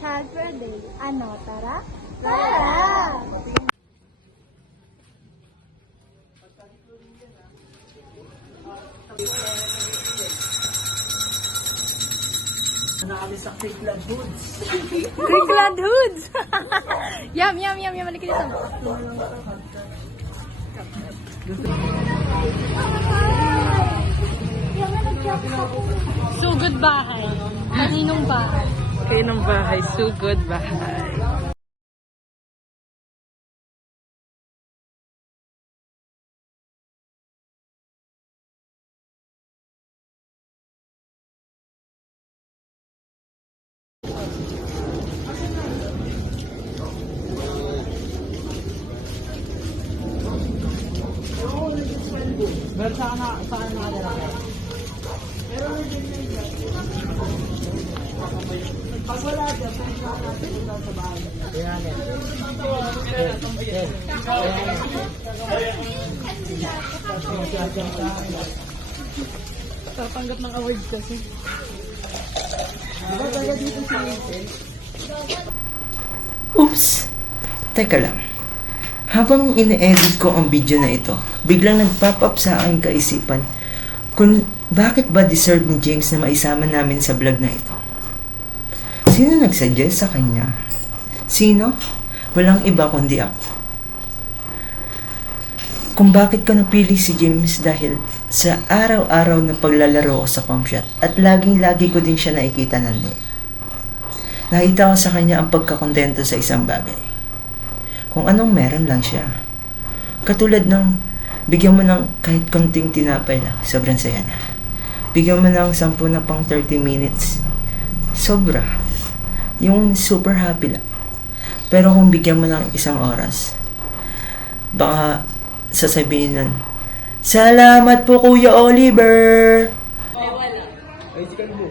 Child per day. Ano, tara? Tara! Nakali sa Creekland Hoods. Creekland Hoods! Yum, yum, yum, yum. Halika dito. Sugod bahay. Kaninong bahay? Kaninong bahay, sugod bahay. Meron saan na nila? Pag wala dyan, pwede natin sa bahay. Ayan. Tatanggap ng award kasi. Diba taga dito si Vincent? Oops! Teka lang. Habang ine-edit ko ang video na ito, biglang nag-pop up sa aking kaisipan kung bakit ba deserve ni James na maisama namin sa vlog na ito. Sino nagsuggest sa kanya? Sino? Walang iba kundi ako. Kung bakit ko napili si James dahil sa araw-araw na paglalaro ko sa Comshot at laging-lagi ko din siya nakikita nandun. Nakita ko sa kanya ang pagkakontento sa isang bagay. Kung anong meron lang siya. Katulad ng bigyan mo ng kahit konting tinapay lang, sobrang saya na. Bigyan mo ng 10 na pang 30 minutes, sobra. Yung super happy lang. Pero kung bigyan mo ng 1 oras, baka sasabihin nun, "Salamat po Kuya Oliver!" Ay, si Kalbo.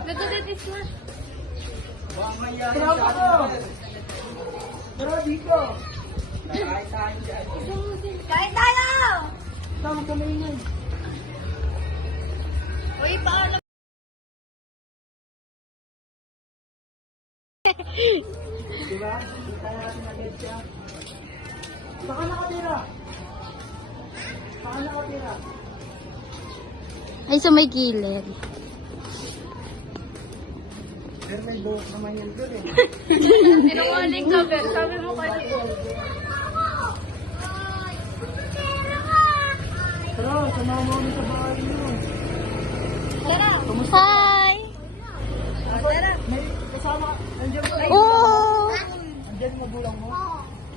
Nagkaditis na. Tara ko! Tara dito! Kain tayo! Tama ka maingay. Uy, paalam. Diba? Kita natin agad siya. Saka nakatira? Saka nakatira? Ay, sa may gilid. Pero may buhok naman yan doon eh. Sinungaling ka, pero sabi mo kayo. Tara, samahan mo kami sa bahay niyo. Tara! Hi! Tara! May kasama ka. Nandiyan mo. Oh! Nandiyan mo bulang mo?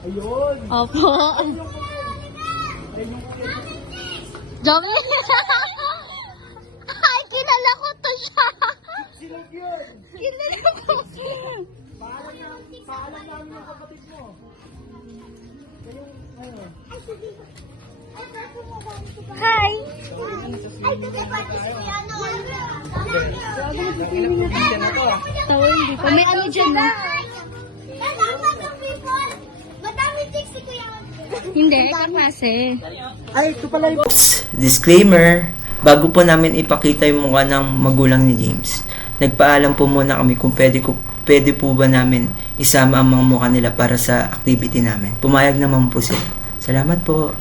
Ayun! Opo. Ayun yung kuya. Ayun yung kuya. Jomi! Ay, kilala ko to siya! Sino yun? Kilala ko! Paalam namin yung kapatid mo. Kayong, ano? Hi! Ay, kasi pati si Piano. Tawa hindi pa. May ano dyan, no? Madami tics si Kuya. Hindi, kaklase. Ay, ito pala yung... Oops! Disclaimer! Bago po namin ipakita yung mukha ng magulang ni James, nagpaalam po muna kami kung pwede po ba namin isama ang mga mukha nila para sa activity namin. Pumayag naman po sila. Salamat po.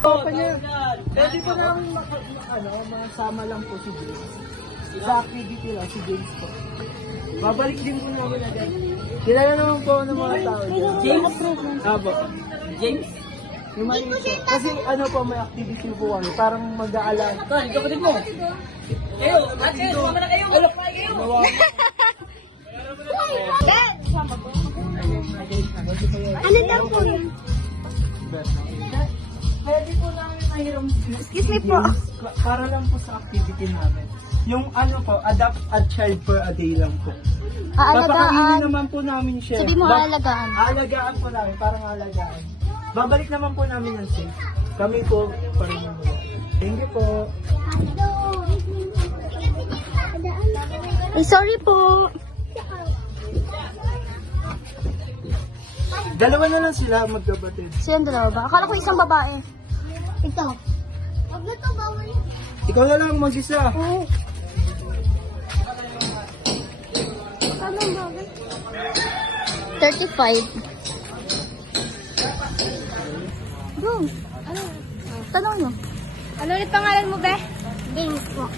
Pwede po namin masama lang po si James. Sa activity lang, si James po. Babalik din po namin agad. Kilala naman po ng mga tao dyan. James? Abo. James? Yung mali po. Kasi ano po, may activity po kami. Parang mag-aalaan. Ito, yung kapatid mo. Kayo, sumama na kayo. Alok pa kayo. Ano daw po yun? Pwede po namin mahiram. Excuse me po. Para lang po sa activity namin. Yung ano po, adopt a child for a day lang po. Papakainin Aalagaan. naman po namin siya. Sabi mo aalagaan. Aalagaan po namin, parang aalagaan. Babalik naman po namin ng safe. Kami po, pa rin naman. Thank you po. Ay, sorry po. Dalawa na lang sila magkabatid. Silang dalawa ba? Akala ko isang babae. Ito. Wag na to, bawal yan. Ikaw na lang mag-isa. Ano bawal? 35. Go. Ano? Tanong nyo. Ano ulit pangalan mo, be? Games po.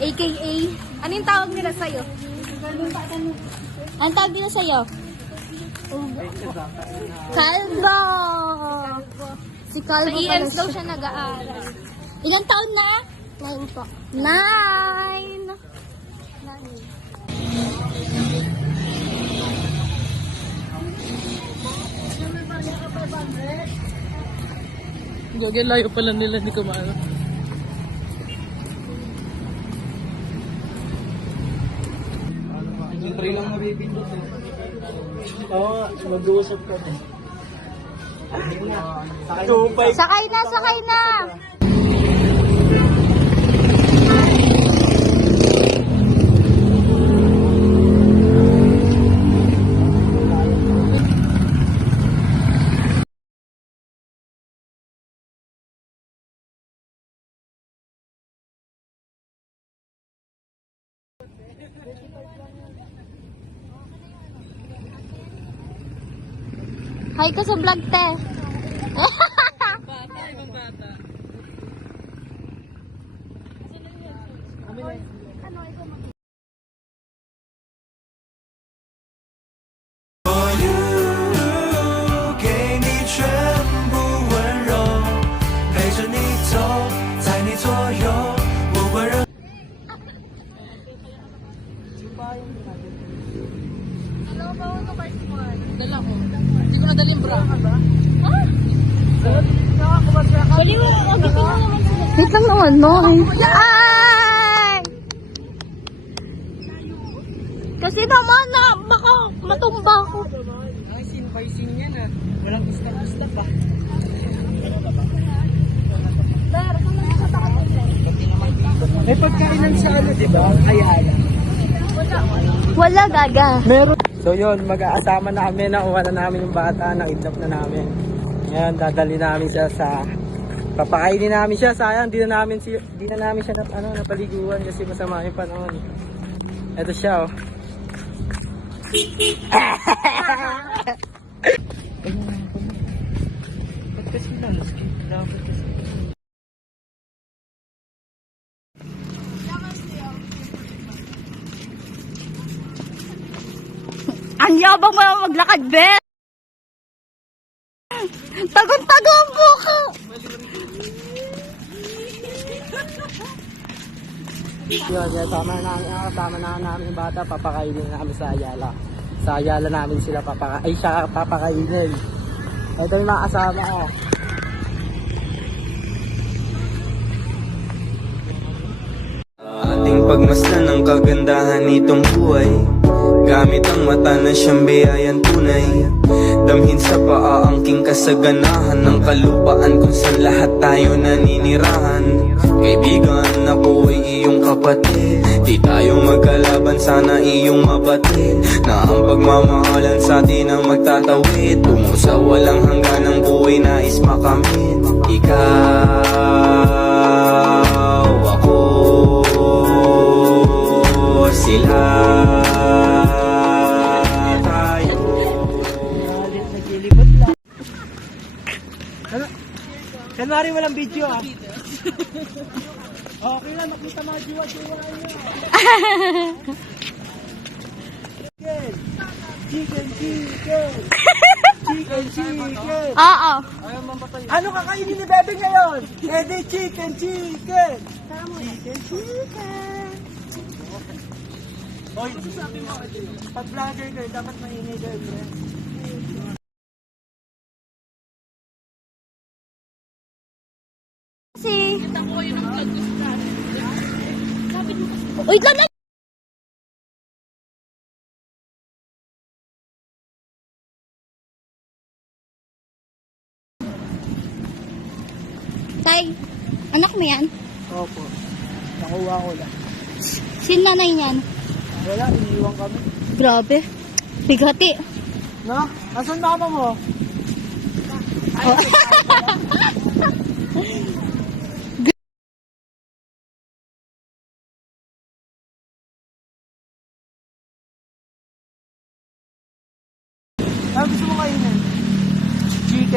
AKA. Ano yung tawag nila sa'yo? Anong tawag nila sa'yo? Calvo. Si Calvo Sa pala EMS daw siya nag-aaral. Ilang taon na? 9 po. 9. Gagi, layo pala nila, hindi ko maano. Pre lang mabibindot eh. Oo, mag-uusap ka eh. Sakay na, sakay na. Hi ka sa vlog, te. Dala ko. Hindi ko nadaling bra. Wait lang naman, no? Ay! Kasi naman na, baka matumba ako. Ay, sin by sin yan ah. Walang gusta pa. May pagkainan sa ano, di ba? Ayala. Wala, gaga. Meron. So yun, mag-aasama namin, nakuha na namin yung bata, na-kidnap na namin. Ngayon, dadali namin siya sa... Papakainin namin siya, sayang, di na namin siya napaliguan kasi masama yung panahon. Ito siya, oh. Ba't kasi landscape? Dapat kasi. Ang yabang mo naman maglakad, be! Tagong-tagong po ka! Yun, tama na namin yung bata, papakainin namin sa Ayala. Sa Ayala namin sila siya papakainin. Ito yung mga kasama ko. Ating pagmasdan ang kagandahan nitong buhay, gamit ang mata na siyang biyayan tunay. Damhin sa paaangking kasaganahan ng kalupaan kung saan lahat tayo naninirahan. Kaibigan, ako ay iyong kapatid, di tayo magkalaban, sana iyong mabatid na ang pagmamahalan sa atin ang magtatawid tungo sa walang hangganang buhay nais makamit. Ikaw, ako, sila, tayo. Naglilibot lang. Ano? Kanwari walang video ah. Okay lang, makita mga jiwa-jiwa kayo. Chicken. Oo. Ano kakainin ni Bebe ngayon? Edi chicken. Hoy, sabi mo, pag vlogger kayo, dapat maingay kayo. Kasi... Wait lang na! Tay, anak mo yan? Opo, nakuha ko lang. Sin nanay niyan? Wala, iniiwan kami. Grabe. Bigati. No? Asan mama mo?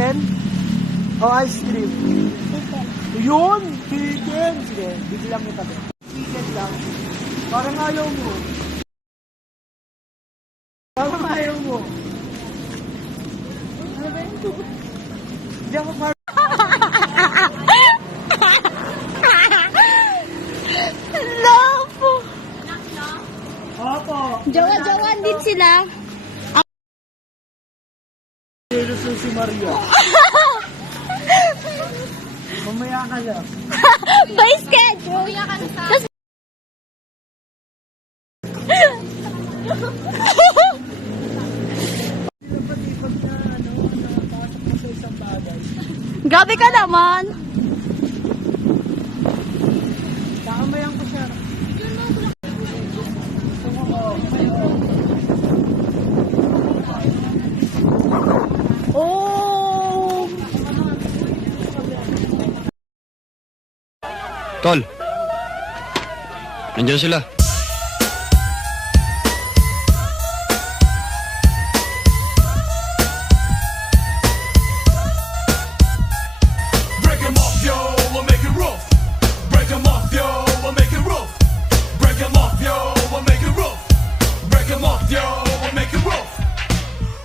Chicken? O ice cream? Chicken. Yun! Chicken! Sige, biglang kita ba? Chicken lang. Parang ayaw mo. Parang ayaw mo. Ano ba yun? Hindi ako parang... Love! Opo! Jowa-jowan din sila. Nilusun si Maria. Mamaya ka lang. By schedule. Kuya ka na sa... Pag na, nakapasok mo sa isang bagay. Gabi ka naman. Kakamayan ko siya. Oh! Tol. Nandiyan sila. Break 'em off, yo, we'll make it rough. Break 'em off, yo, we'll make it rough. Break 'em off, yo, we'll make it rough. Break 'em off, yo, we'll make it rough.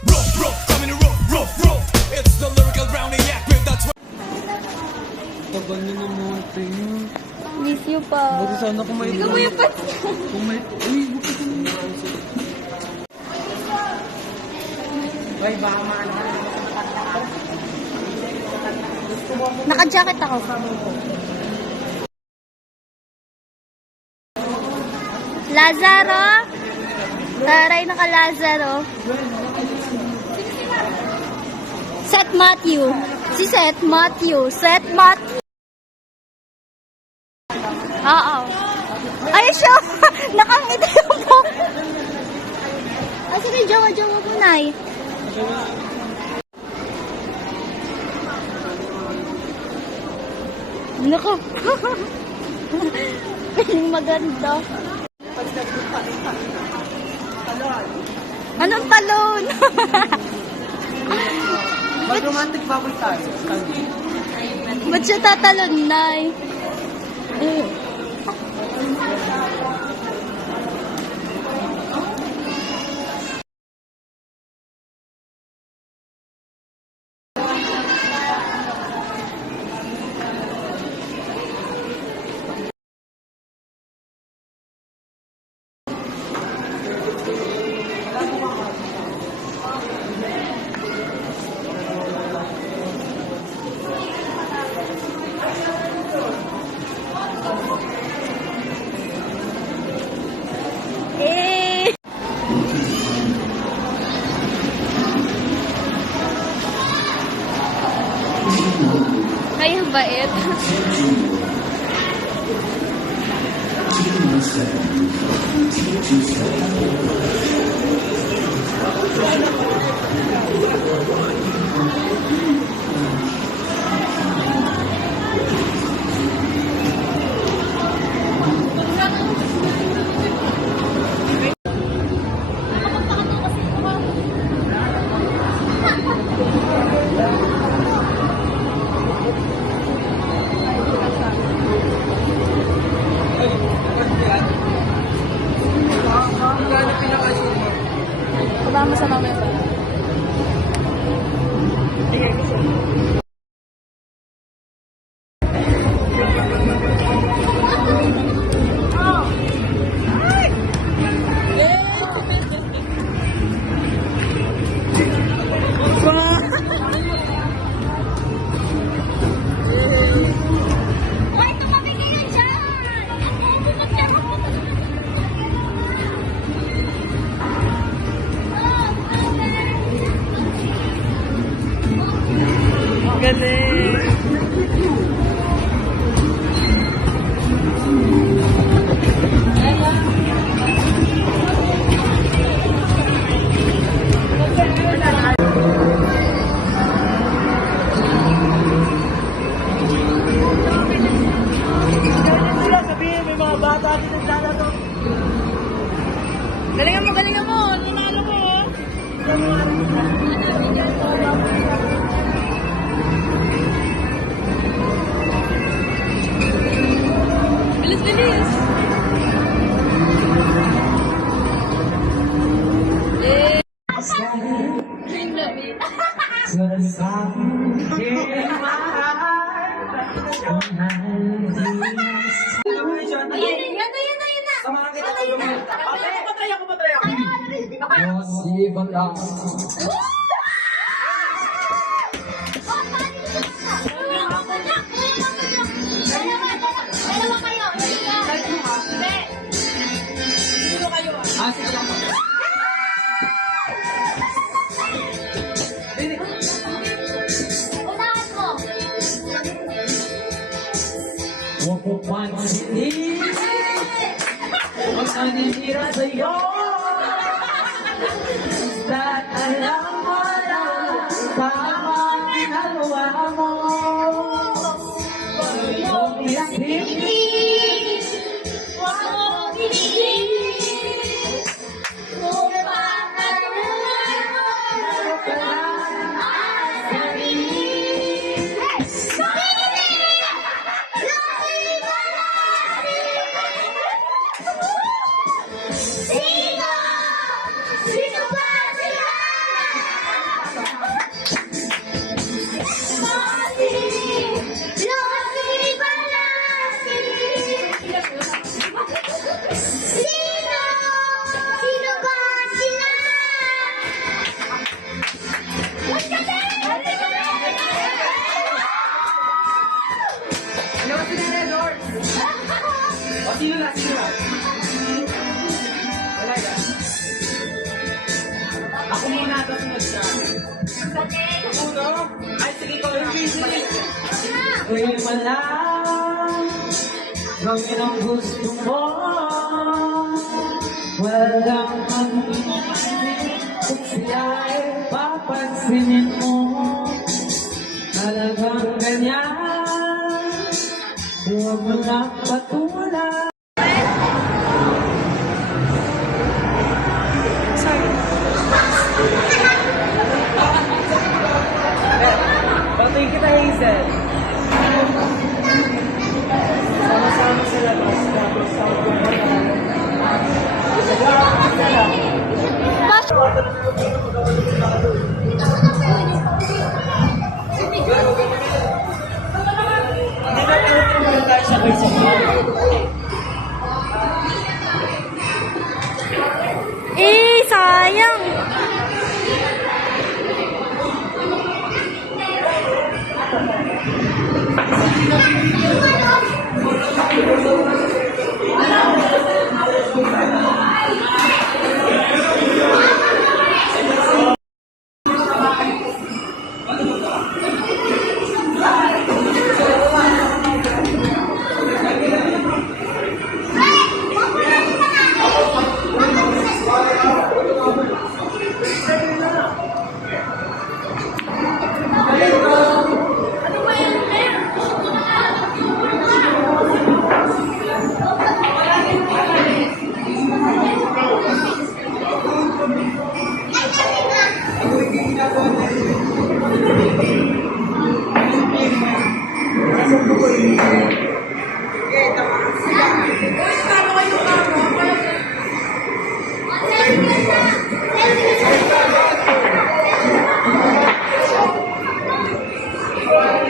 Rough, rough, coming in rough, rough, rough. It's the lyrical brownie yak with that Tagal na naman tayo. Miss you pa. Buti sana kung may... Ikaw mo yung pat... Kung may... Uy, buti ko naman. Bay, baka maano ka naman. Naka-jacket ako. Lazaro? Taray naka Lazaro. Seth Matthew. Si Seth Matthew. Seth Matthew. Oo. Ay, siya! Nakangiti ako. Asa na yung jawa-jawa mo, Nay? Nako. Piling maganda. Anong talon? Mag-romantic bubble tayo. Ba't siya tatalon, Nay? Eh! Ay, ang bait. Wala mo sa mamaya. Bilis! Dalawa kayo. Unahan mo. Huwag mo pansinin ang naninira sa'yo. Dahil alam mo na tama ang ginagawa mo. Huwag mo isipin, Huwag mo iniisip kung bakit meron ka lang ang sarili. Sino? Sino ba sila? Sino? Sino ba sila? Ako muna, kasunod ka. Ako no? Ay, sige ko. Pwede mo lang gawin ang gusto mo. Walang pag-ibig kung siya ay papansinin mo. Talagang ganyan, huwag mo lang patulan. Patuloy kita, Hazel. Sama-sama sa labas. Tapos sa Sayang!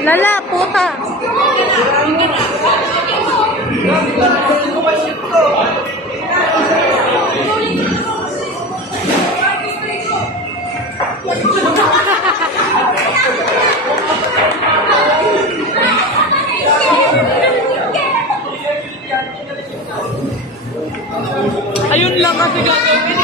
Lala, puta! ayun lang kasi gagawin.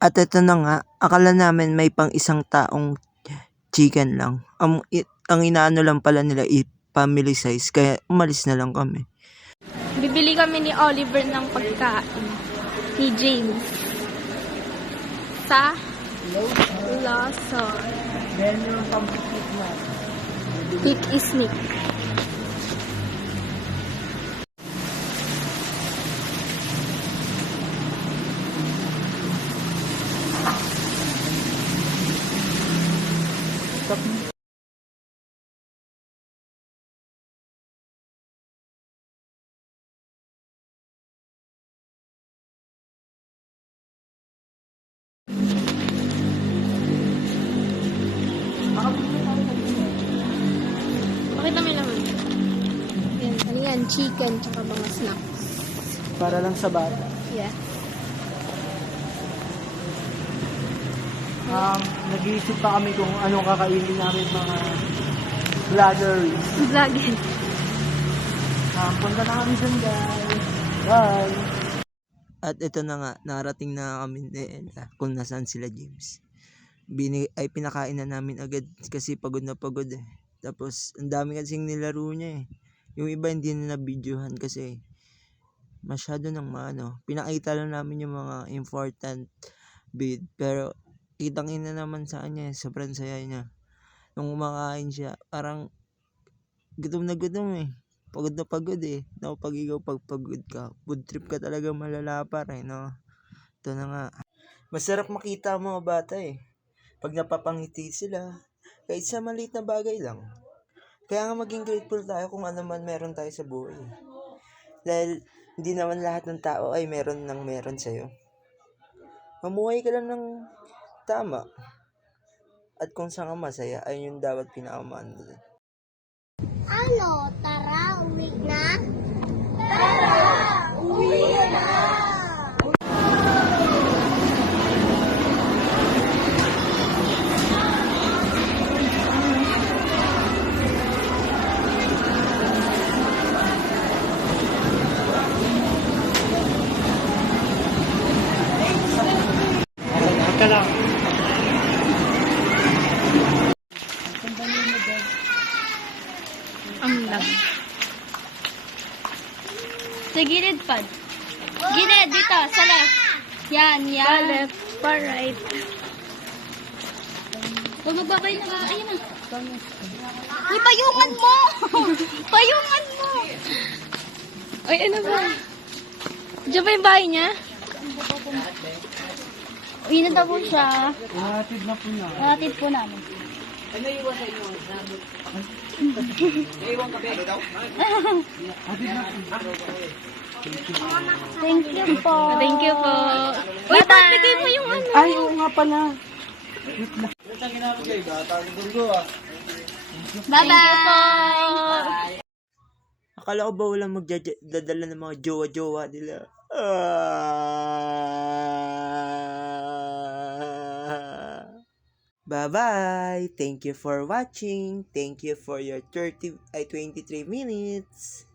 At ito na nga, akala namin may pang isang taong chicken lang. Ang inaano lang pala nila family size, kaya umalis na lang kami. Bibili kami ni Oliver ng pagkain. Ni James. sa Lawson. Then yung pang-picnic na. Pick Isnik. Bakit namin naman? Yan, ano yan? Chicken, tsaka mga snacks. Para lang sa bata. Yeah. Nag-iisip pa kami kung anong kakainin namin mga vloggeries. Vlogin. Punta na kami dyan, guys. Bye! At ito na nga, narating na kami kung nasaan sila James. Pinakain na namin agad kasi pagod na pagod eh. Tapos, ang dami kasing nilaro niya eh. Yung iba hindi na na-videohan kasi masyado nang pinakita lang namin yung mga important bit. Pero, kitang-ina naman sa kanya eh. Sobrang saya niya. Nung kumakain siya, parang gutom na gutom eh. Pagod na pagod eh. No, pag ikaw pagpagod ka, food trip ka talaga malalapar eh, no? Ito na nga. Masarap makita ang mga bata eh. Pag napapangiti sila, kahit sa maliit na bagay lang. Kaya nga maging grateful tayo kung ano man meron tayo sa buhay. Dahil hindi naman lahat ng tao ay meron sa'yo. Mamuhay ka lang ng tama. At kung saan ka masaya, ayun yung dapat pinakamaan mo. Ano? Tara, uwi na? Tara, uwi na! Ka lang. Ang lang. Sa gilid pad. Gilid, dito, sa left. Yan, yan. Pa left, pa right. Huwag magbabay na ba? Ayun na. Uy, payungan mo! Payungan mo! Ay, ano ba? Diyan ba yung bahay niya? Uy, na daw po siya. Hatid na po na. Hatid po namin. Thank you po. Thank you po. Uy, bigay mo yung ano. Ay, oo nga pala. Bye-bye. Akala ko ba walang magdadala ng mga jowa-jowa nila? Bye-bye! Thank you for watching. Thank you for your 23 minutes.